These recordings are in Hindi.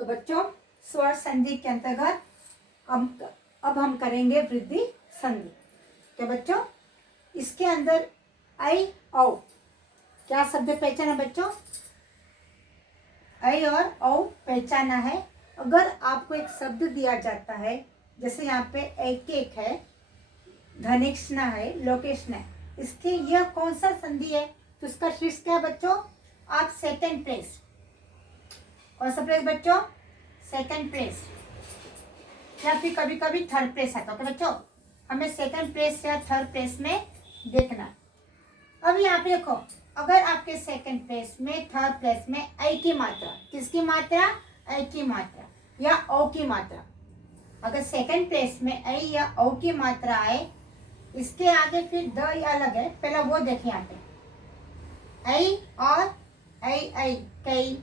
तो बच्चों स्वर संधि के अंतर्गत अब हम करेंगे वृद्धि संधि। क्या बच्चों, इसके अंदर ऐ औ क्या शब्द पहचाना बच्चों? ऐ और औ पहचाना है। अगर आपको एक शब्द दिया जाता है, जैसे यहाँ पे एक एक है, धनिष्णा है, लोकेशना है, इसके यह कौन सा संधि है? तो इसका शीर्ष क्या है बच्चों? आप सेकंड प्लेस। कौन सा प्लेस बच्चों? सेकंड प्लेस, या फिर कभी कभी थर्ड प्लेस आता है। तो बच्चों हमें सेकंड प्लेस या थर्ड प्लेस में देखना। अब यहाँ पे देखो, अगर आपके सेकंड प्लेस में, थर्ड प्लेस में ऐ की मात्रा, किसकी मात्रा? ऐ की मात्रा या औ की मात्रा। अगर सेकंड प्लेस में ऐ या औ की मात्रा है, इसके आगे फिर द अलग है, पहला वो देखिए यहाँ पे। ऐ और ऐ ऐ, कई,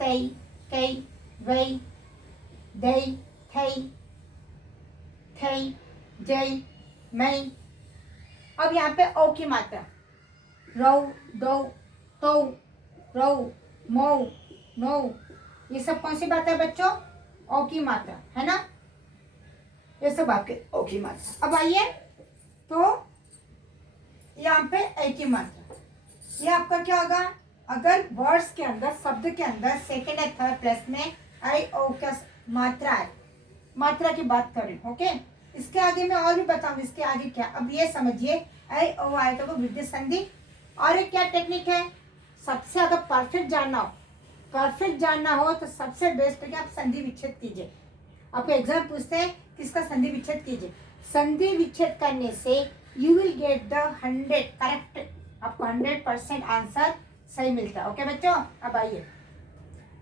तई, कई, वई, दई, थई, थई, जई, मई। अब यहाँ पे औ की मात्रा, रौ, दौ, तौ, रौ, मौ, नौ, ये सब कौन सी बात है बच्चों? औ की मात्रा है ना, ये सब आपके औ की मात्रा। अब आइए तो यहाँ पे ऐ की मात्रा, ये आपका क्या होगा? अगर वर्ड्स के अंदर, शब्द के अंदर सेकेंड या थर्ड प्लेस में ऐ औ का मात्रा है, मात्रा की बात करें, ओके। इसके आगे मैं और भी बताऊंगी, इसके आगे क्या। अब ये समझिए, ऐ औ आए तो वो वृद्धि संधि। और एक क्या टेक्निक है, सबसे अगर परफेक्ट जानना हो तो सबसे बेस्ट है कि आप संधि विच्छेद कीजिए। आपको एग्जाम पूछते हैं किसका संधि विच्छेद कीजिए, संधि विच्छेद करने से you will get the 100 correct, आपको 100% आंसर सही मिलता है। ओके बच्चों, अब आइए,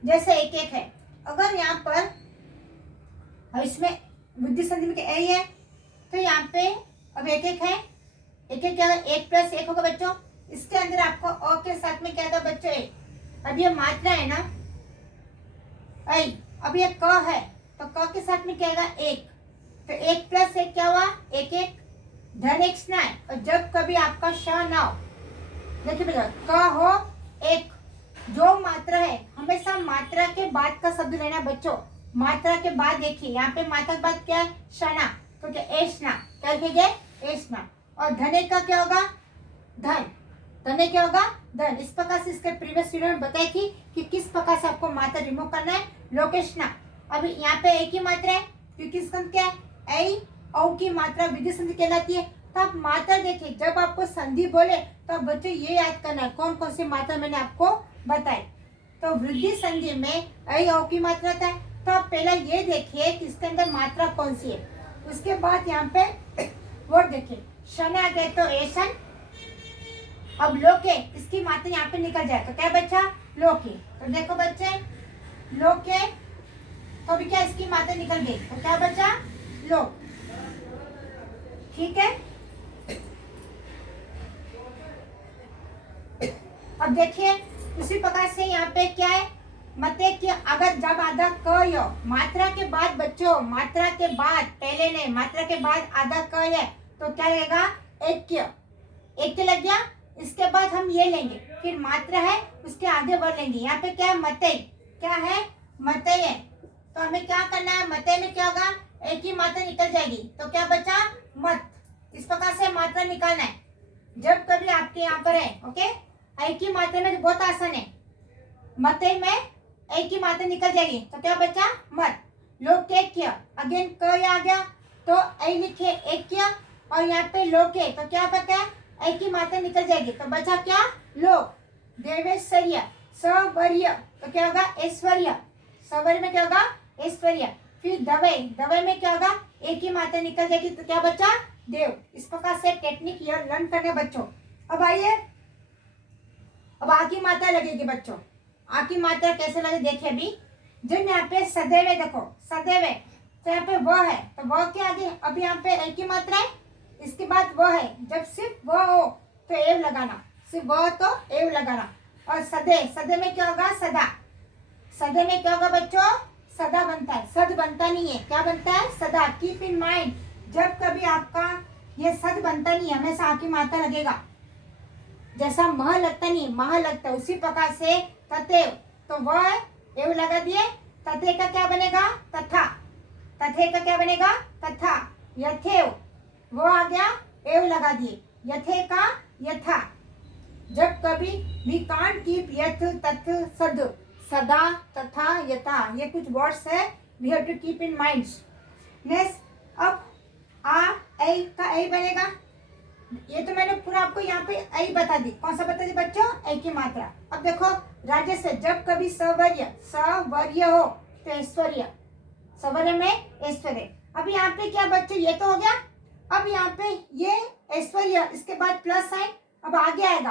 जैसे एक एक है, अगर यहाँ पर, अब इसमें वृद्धि संधि में ऐ है, तो यहाँ पे अब एक एक है, एक एक क्या, एक प्लस एक होगा बच्चों। इसके अंदर आपको अ के साथ में क्या था बच्चों? ए। अब ये मात्रा है ना ऐ, अब ये क है, तो क के साथ में क्या आएगा? एक। तो एक प्लस एक क्या हुआ? एक एक, धन एक स्ना है। और जब कभी आपका श ना हो, देखिए बेटा, क हो एक, जो मात्रा है, हमेशा मात्रा के बाद का शब्द लेना बच्चों। मात्रा के बाद देखिए, यहाँ पे मात्रा के बाद क्या है? शना, तो क्या एशना, क्या लिखेंगे? एशना। और धने का क्या होगा? धन, धने क्या होगा? धन। इस प्रकार से इसके प्रीवियस वीडियो में बताई थी कि किस प्रकार से आपको मात्रा रिमूव करना है, लोकेशना। अब यहाँ पे एक ही मात्रा है, क्योंकि इसका क्या है? ऐ औ की मात्रा वृद्धि संधि कहलाती है। तो आप मात्रा देखिए, जब आपको संधि बोले तो आप बच्चों ये याद करना है कौन कौन सी मात्रा मैंने आपको बताई। तो वृद्धि संधि में ऐ औ की मात्रा था, तो आप पहले ये देखिए कि इसके अंदर मात्रा कौन सी है। उसके बाद यहाँ पे वर्ड देखिए, शन आ गए तो एशन। अब लोके, इसकी मात्रा यहाँ पे निकल जाए तो क्या बच्चा? लोके। तो देखो बच्चे, लोके, तो अभी क्या इसकी मात्रा निकल गई, तो क्या बचा? लो। ठीक है, अब देखिए उसी प्रकार से यहाँ पे क्या है? मते कि अगर जब आधा क यो, मात्रा के बाद बच्चों, मात्रा के बाद, पहले नहीं, मात्रा के बाद आधा क है, तो क्या लगेगा? एक, एक लग गया। इसके बाद हम ये लेंगे, फिर मात्रा है, उसके आगे बढ़ लेंगे। यहाँ पे क्या है? मतय, क्या है? मतय है। तो हमें क्या करना है? मतय में क्या होगा? एक ही मात्रा निकल जाएगी, तो क्या बचा? मत। इस प्रकार से मात्रा निकालना है जब कभी आपके यहाँ पर है, ओके। एक ही मात्रा में तो बहुत आसान है, मतय में एक ही मात्रा निकल जाएगी, तो क्या बचा? मत। लोके, अगेन क आ गया, तो ऐ लिखे एक, और यहाँ पे लोके, तो क्या बचा? एक ही मात्रा निकल जाएगी, तो बचा क्या? लोक। देवेश्वर्य, सवर्य, तो क्या होगा? ऐश्वर्य। सवर्य में क्या होगा? ऐश्वर्य। फिर दवय, दवय में क्या होगा? एक ही मात्रा निकल जाएगी, तो क्या बचा? देव। इस प्रकार से टेक्निक ये लर्न करने बच्चों। अब आइए, अब आ की मात्रा लगेगी बच्चों। आ की मात्रा कैसे लगे देखिए। अभी जब यहाँ पे सदैव देखो, सदैव, तो यहाँ पे वह है, तो वह के आगे अब यहाँ पे एक ही मात्रा है, इसके बाद वह है। जब सिर्फ वह हो तो एव लगाना, सिर्फ वह तो एव लगाना। और सदै, सदै में क्या होगा? सदा। सदै में क्या होगा बच्चों? सदा बनता है, सद बनता नहीं है। क्या बनता है? सदा। कीप इन माइंड, जब कभी आपका ये सद बनता नहीं, हमेशा आ की मात्रा लगेगा। जैसा मह लगता नहीं, मह लगता, उसी प्रकार से तथैव, तो वह एव लगा दिए, तथे का क्या बनेगा? तथा। तथे का क्या बनेगा? तथा। यथेव, वो आ गया, एव लगा दिए, यथे का यथा। जब कभी वी कांट कीप यथ तथ सद, सदा तथा यथा, ये कुछ वर्ड्स है, we have to keep in minds. Next, अब आ ऐ का ऐ बनेगा। ये तो मैंने पूरा आपको यहाँ पे ऐ बता दी। कौन सा बता दी बच्चों? ऐ की मात्रा। अब देखो, राज्य से जब कभी सवर्य हो तो ऐश्वर्य, सवर्य में ऐश्वर्य। अब यहाँ पे क्या बच्चों, ये तो हो गया। अब यहाँ पे ये ऐश्वर्य, इसके बाद प्लस साइन, अब आगे आएगा,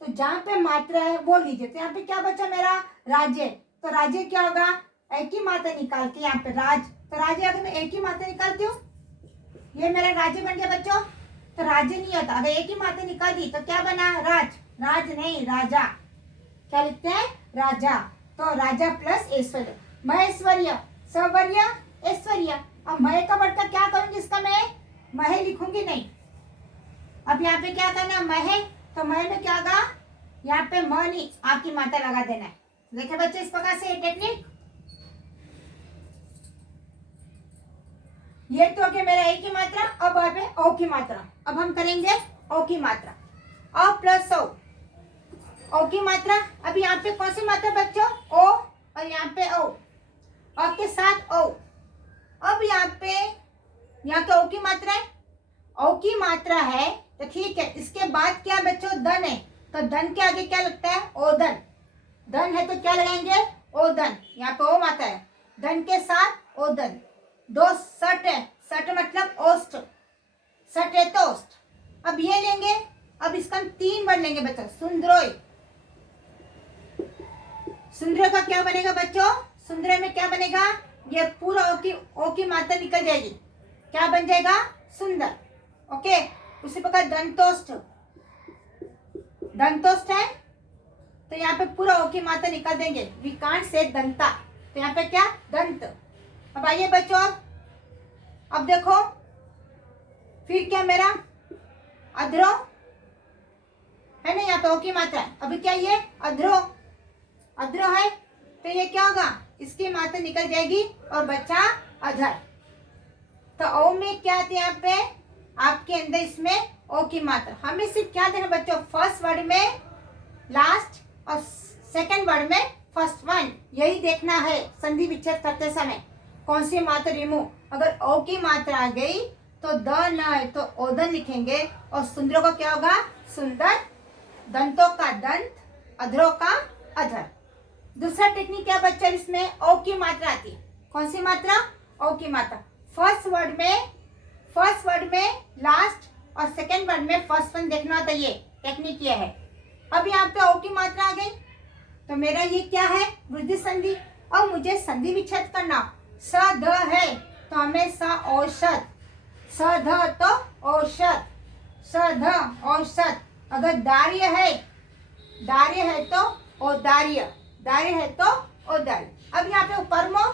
तो जहाँ पे मात्रा है वो लीजिए। तो यहाँ पे क्या बचा मेरा? राज्य। तो राज्य क्या होगा? एक ही मात्रा निकाल के यहाँ पे राज, तो राज्य अगर मैं एक ही मात्रा निकालती हूँ, ये मेरा राज्य बन गया बच्चों। तो राज्य नहीं होता, अगर एक ही मात्रा निकाल दी तो क्या बना? राज। राज नहीं, राजा। क्या लिखते हैं? राजा। तो राजा प्लस ऐश्वर्य, महेश्वर्य, सवर्य, ऐश्वर्य। अब मय का बढ़ता क्या करूंगी? इसका मैं महे लिखूंगी नहीं। अब यहाँ पे क्या करना? महे, तो महे में क्या होगा? यहाँ पे म नहीं, आपकी मात्रा लगा देना है। देखिए बच्चे, इस प्रकार से टेक्निक। ये तो क्या मेरा ए की मात्रा। अब यहाँ पे ओ की मात्रा। अब हम करेंगे ओ की मात्रा। अ प्लस ओ, ओ की मात्रा। अब यहाँ पे कौन सी मात्रा बच्चों? ओ, और यहाँ पे ओ, और के साथ ओ। अब यहाँ पे, यहाँ तो ओ की मात्रा है, ओ की मात्रा है, तो ठीक है। इसके बाद क्या बच्चों? धन है, तो धन के आगे क्या लगता है? ओदन। धन है तो क्या लगाएंगे? ओदन। यहाँ पे ओ मात्रा है, धन के साथ ओदन। दो सट है, सट मतलब ओस्ट, सट है तो ओस्ट। अब ये लेंगे, अब इसका हम 3 वर्ड लेंगे बच्चों। सुंदरोय, सुंदर का क्या बनेगा बच्चों? सुंदर में क्या बनेगा? ये पूरा ओ की मात्रा निकल जाएगी, क्या बन जाएगा? सुंदर। ओके, उसी प्रकार दंतोष्ठ, दंतोष्ठ है तो यहाँ पे पूरा ओ की मात्रा निकाल देंगे। वी कांट से दंता, तो यहाँ पे क्या? दंत। अब आइए बच्चों, अब देखो, फिर क्या मेरा? अध्रो है ना, यहाँ पे ओ की मात्रा है। अभी क्या ये? अध्रो, अध्रो है, तो ये क्या होगा? इसकी मात्रा निकल जाएगी और बचा अधर। तो ओ में क्या थे यहाँ पे? आपके अंदर इसमें ओ की मात्रा। हमें सिर्फ क्या देना बच्चों? फर्स्ट वर्ड में लास्ट और सेकंड वर्ड में फर्स्ट वन, यही देखना है संधि विच्छेद करते समय। कौन सी मात्रा रिमूव? अगर ओ की मात्रा आ गई तो द न है तो ओदन लिखेंगे, और सुंदरों का क्या होगा? सुंदर। दंतों का दंत, अधरों का अधर। दूसरा टेक्निक क्या बच्चा? इसमें ओ की मात्रा आती है। कौन सी मात्रा? ओ की मात्रा। फर्स्ट वर्ड में लास्ट और सेकंड वर्ड में फर्स्ट वन देखना होता है। ये टेक्निक ये है। अब यहाँ पे ओ की मात्रा आ गई, तो मेरा ये क्या है? वृद्धि संधि। अब मुझे संधि विच्छेद करना। स ध है तो हमें स औषध, स ध तो औषध, स ध औषध। अगर दार्य है तो औदार्य, दार्य है तो औदार्य। अब यहाँ पे परमो,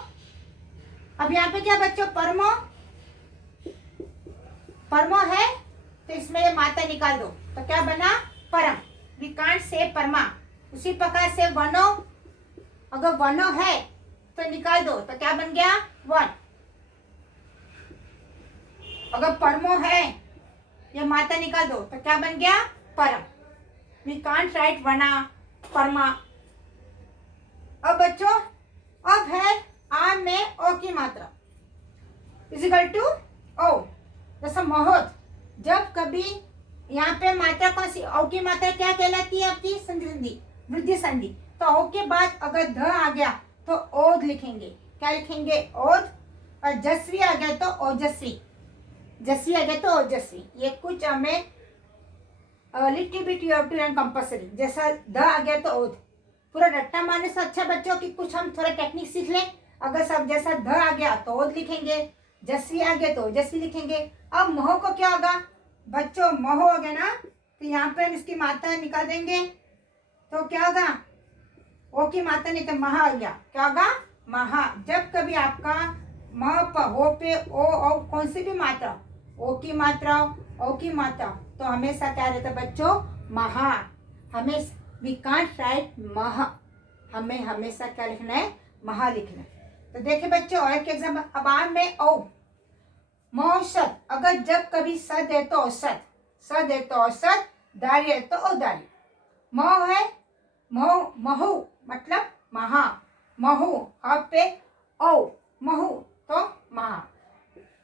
अब यहाँ पे क्या बच्चों? परमो, परमो है तो इसमें ये मात्रा निकाल दो, तो क्या बना? परम। वी कांट से परमा। उसी प्रकार से वनो, अगर वनो है तो निकाल दो, तो क्या बन गया? वन। अगर परमो है, ये मात्रा निकाल दो, तो क्या बन गया? परम। वी कांट राइट वना, परमा। अब बच्चों, अब है आ में ओ की मात्रा इजिकल टू ओ। जैसा महोत, जब कभी यहाँ पे मात्रा कौन सी? ओ की मात्रा क्या कहलाती है? आपकी संधि, वृद्धि संधि। तो ओ के बाद अगर ध आ गया तो ओध लिखेंगे। क्या लिखेंगे? ओध। और जस्वी आ गया तो ओजस्वी, जस्वी आ गया तो ओजस्वी। ये कुछ हमें little bit you have to learn compulsory. जैसा ध आ गया तो ओध, पूरा रट्टा मारने से अच्छा बच्चों कि कुछ हम थोड़ा टेक्निक सीख लें। अगर सब जैसा ध आ गया तो ओध लिखेंगे, जस्वी आ गया तो ओजस्वी लिखेंगे। अब महो को क्या होगा बच्चों? महो हो गया ना, तो यहाँ पे हम इसकी मात्रा निकाल देंगे, तो क्या होगा? ओ की मात्रा निकल, महा आ गया। क्या होगा? महा। जब कभी आपका म प हो पे ओ कौन सी भी मात्रा, ओ की मात्रा, ओ की मात्रा, तो हमेशा क्या रहता है बच्चों? महा। हमें वी कांट राइट मह, हमें हमेशा क्या लिखना है? महा लिखना है। तो देखिए बच्चों, और एक एग्जाम्पल, अब आम में ओ मौसत, अगर जब कभी सद है तो औसत, सद है तो औसत, दारी है तो औदारी। मौ है मऊ, महू मतलब महा, महू हाँ पे ओ, महू तो महा।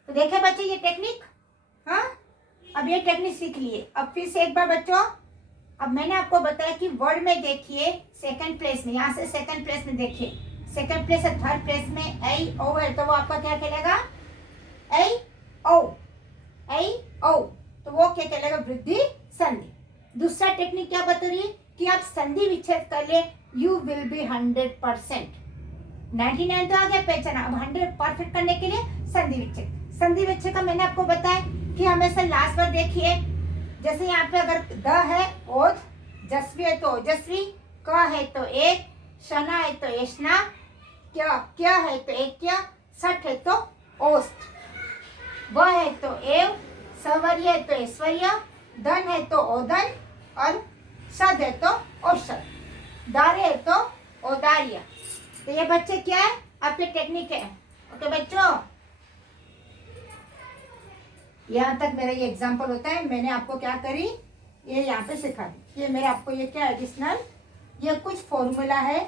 तो देखे बच्चे ये टेक्निक, हाँ अब ये टेक्निक सीख लिए। अब फिर से एक बार बच्चों, अब मैंने आपको बताया कि वर्ड में देखिए सेकंड प्लेस में, यहाँ से सेकंड प्लेस में देखिए, सेकंड प्लेस है, थर्ड प्लेस में ए ओ है, तो वो आपका क्या कहलाएगा, ए ओ, ए ओ, तो वो क्या कहलाएगा, वृद्धि संधि। दूसरा टेक्निक क्या बता रही है कि आप संधि विच्छेद कर ले, यू विल बी 100%। 99 तो आ गया पहचाना, अब 100 परफेक्ट करने के लिए संधि विच्छेद। संधि विच्छेद का मैंने आपको बताया कि हमेशा लास्ट वर्ड देखिए, जैसे यहाँ पे अगर द है ओध, जस्वी है तो ओजस्वी, क है तो एक, शना है तो यशना, क्या है तो एक, सठ है तो ओस्ट, व है तो एव, सवर्य है तो ऐश्वर्य, धन है तो ओदन, और सद है तो औषध, दारे है तो औदार्य। तो ये बच्चे क्या है, आपके टेक्निक है। ओके बच्चों, यहाँ तक मेरा ये एग्जाम्पल होता है। मैंने आपको क्या करी, ये यहाँ पे सिखा दी। ये मेरा आपको ये क्या एडिशनल, ये कुछ फॉर्मूला है,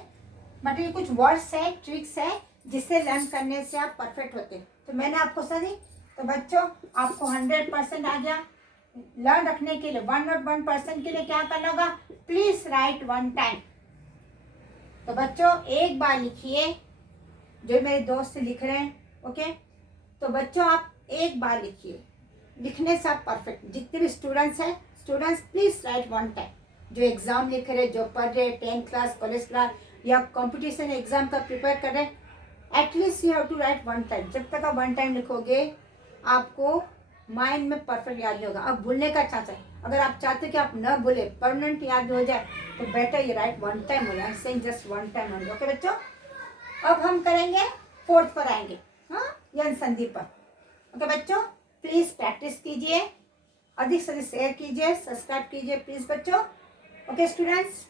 मतलब ये कुछ वर्ड्स है, ट्रिक्स है, जिससे लर्न करने से आप परफेक्ट होते हैं। तो मैंने आपको सही, तो बच्चों आपको 100% आ गया। लर्न रखने के लिए 101% के लिए क्या करना होगा, प्लीज राइट 1 टाइम। तो बच्चों एक बार लिखिए, जो मेरे दोस्त लिख रहे हैं, ओके। तो बच्चों आप एक बार लिखिए, लिखने से आप परफेक्ट। जितने भी स्टूडेंट्स हैं, स्टूडेंट्स प्लीज राइट 1 टाइम। जो एग्जाम लिख रहे, जो पढ़ रहे, 10th क्लास, कॉलेज क्लास या कंपटीशन एग्जाम का प्रिपेयर कर रहे, at least you have to write 1 time. जब तक आप 1 टाइम लिखोगे, आपको माइंड में परफेक्ट याद नहीं होगा। अब भूलने का चांस है। अगर आप चाहते कि आप न भूले, परमानेंट याद हो जाए, तो बेटर ये राइट 1 टाइम हो जाए, saying just 1 time only. Okay बच्चों, अब हम करेंगे 4th पर आएंगे, हाँ यन संधि पर। ओके बच्चों, प्लीज प्रैक्टिस कीजिए, अधिक से अधिक शेयर कीजिए, सब्सक्राइब कीजिए प्लीज बच्चों। Okay students.